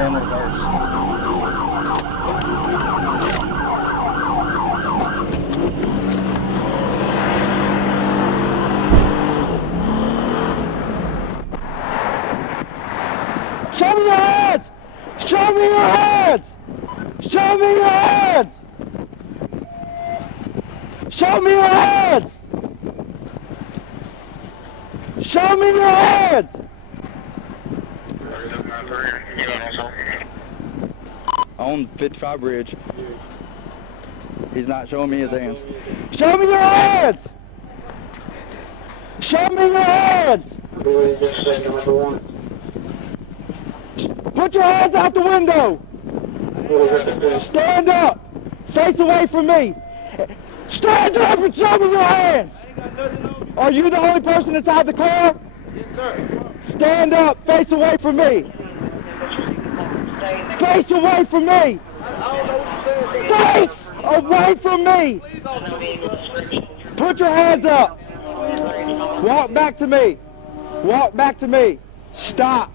in reverse. Show me your hands! Show me your hands! Show me your hands! Show me your hands! Show me your hands! On 55 bridge. He's not showing me his hands. Show me your hands! Show me your hands! Put your hands out the window! Stand up! Face away from me! Stand up and show me your hands! Are you the only person inside the car? Yes, sir. Stand up, face away from me! Face away from me! I don't know what you're saying, sir. Face away from me! Put your hands up! Walk back to me! Walk back to me! Stop!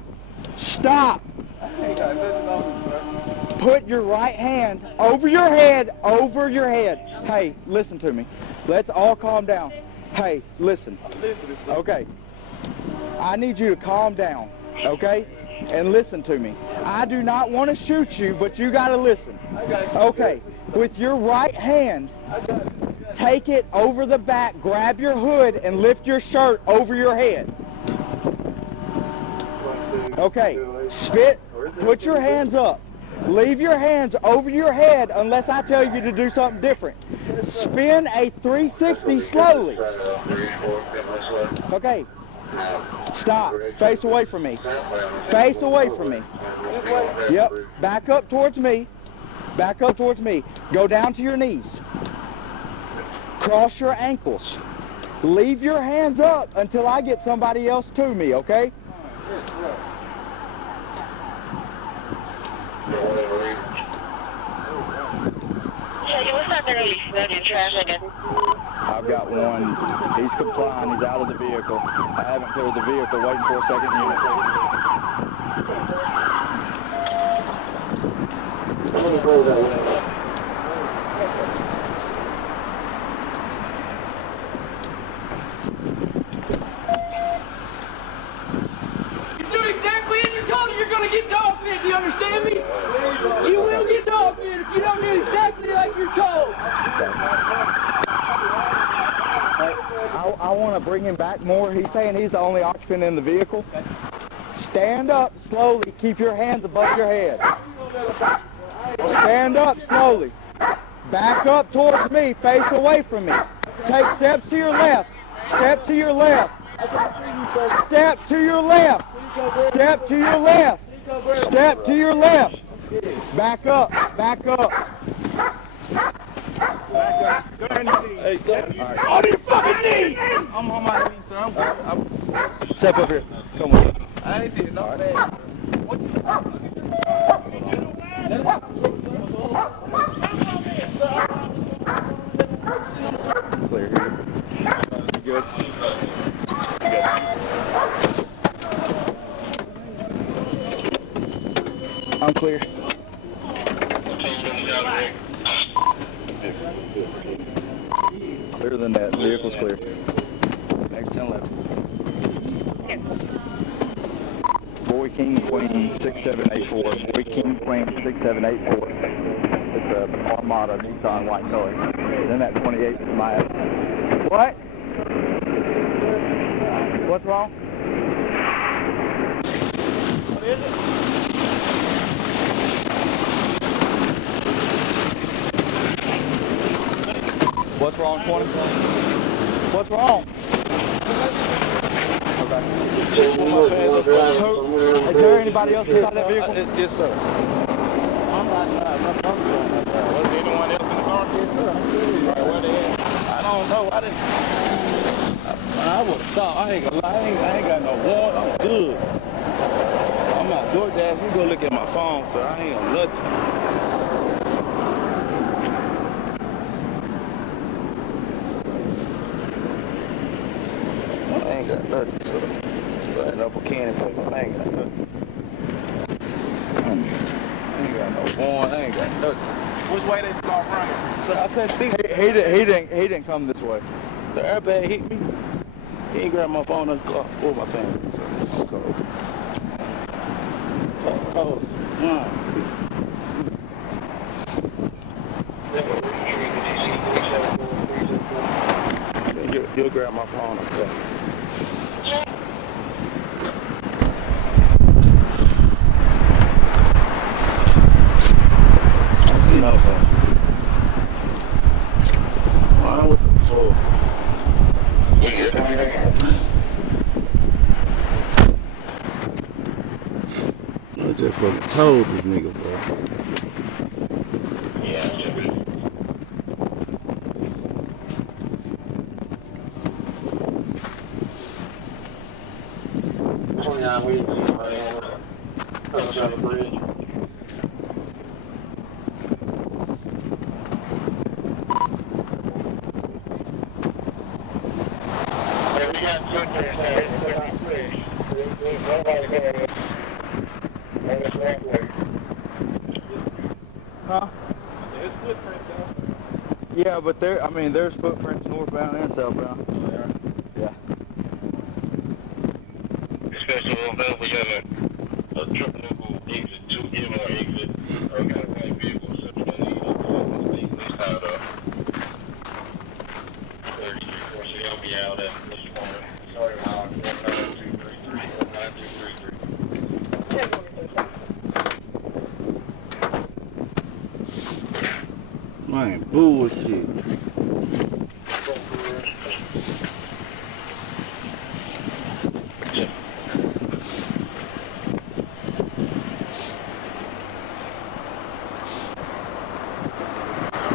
Stop! I ain't got nothing on you, sir. Put your right hand over your head, over your head. Hey, listen to me. Let's all calm down. Hey, listen. I'm listening, sir. Okay. I need you to calm down, okay? And listen to me. I do not want to shoot you, but you got to listen. I got it. Okay. With your right hand, I got it. take it over the back, grab your hood, and lift your shirt over your head. Okay. Spit. Put your hands up. Leave your hands over your head unless I tell you to do something different. Spin a 360 slowly. Okay. Stop. Face away from me. Face away from me. Yep. Back up towards me. Back up towards me. Go down to your knees. Cross your ankles. Leave your hands up until I get somebody else to me, okay? Yes, sir. I've got one. He's complying. He's out of the vehicle. I haven't cleared the vehicle. Waiting for a second unit. You do exactly as you're told. You're going to get dog bit. Do you understand me? You will get dog bit if you don't do exactly like you're told. I want to bring him back more. He's saying he's the only occupant in the vehicle. Stand up slowly. Keep your hands above your head. Stand up slowly. Back up towards me. Face away from me. Take steps to your left. Step to your left. Step to your left. Step to your left. Step to your left. Back up. Back up. Hey, sir. On your fucking knees! I'm on my knees, sir. I'm Step up here. Come on. I ain't did no bad. Clear here. You good? I'm clear. Clear the net. Vehicle's clear. Next 10 left. Boy King Queen 6784. Boy King Queen 6784. It's a Armada Nissan white color. Then that 28 is my. What? What's wrong? What is it? What's wrong, 20? What's wrong? Okay. Is there anybody else inside that vehicle? Yes, sir. I'm not driving. Was there anyone else in the car? Yes, sir. Where they at? I don't know. I would have thought. I ain't gonna lie. I ain't got no warrant. I'm good. I'm out DoorDash. You go look at my phone, sir. I ain't on nothing. I ain't got nothing, sir. I ain't no candy paper. I ain't got nothing. phone. I ain't got nothing. Which way they start running? So I couldn't see. He didn't come this way. The airbag hit me. He ain't grabbed my phone in his car. Pull my pants. So I'm cold. Oh. You'll grab my phone. Okay. No, sir. Why with the floor? I just fucking told this nigga, bro. Huh? There's footprints out there. Yeah, but there's footprints northbound and southbound. Yeah. Especially when we got a truck nickel exit, 2 more exit. I got a white vehicle, so they this out of 33, I'll be out at this morning. Sorry, Mom, 19233, 19233. Man, bullshit.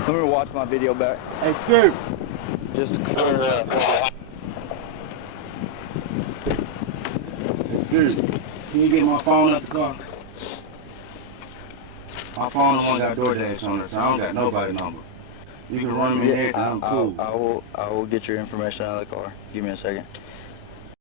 Let me watch my video back. Hey, Skirt. Just to Hey, Skirt. Can you get my phone out the car? My phone the one got DoorDash on it, so I don't got nobody number. You can run me there, I'm cool. I will get your information out of the car. Give me a second.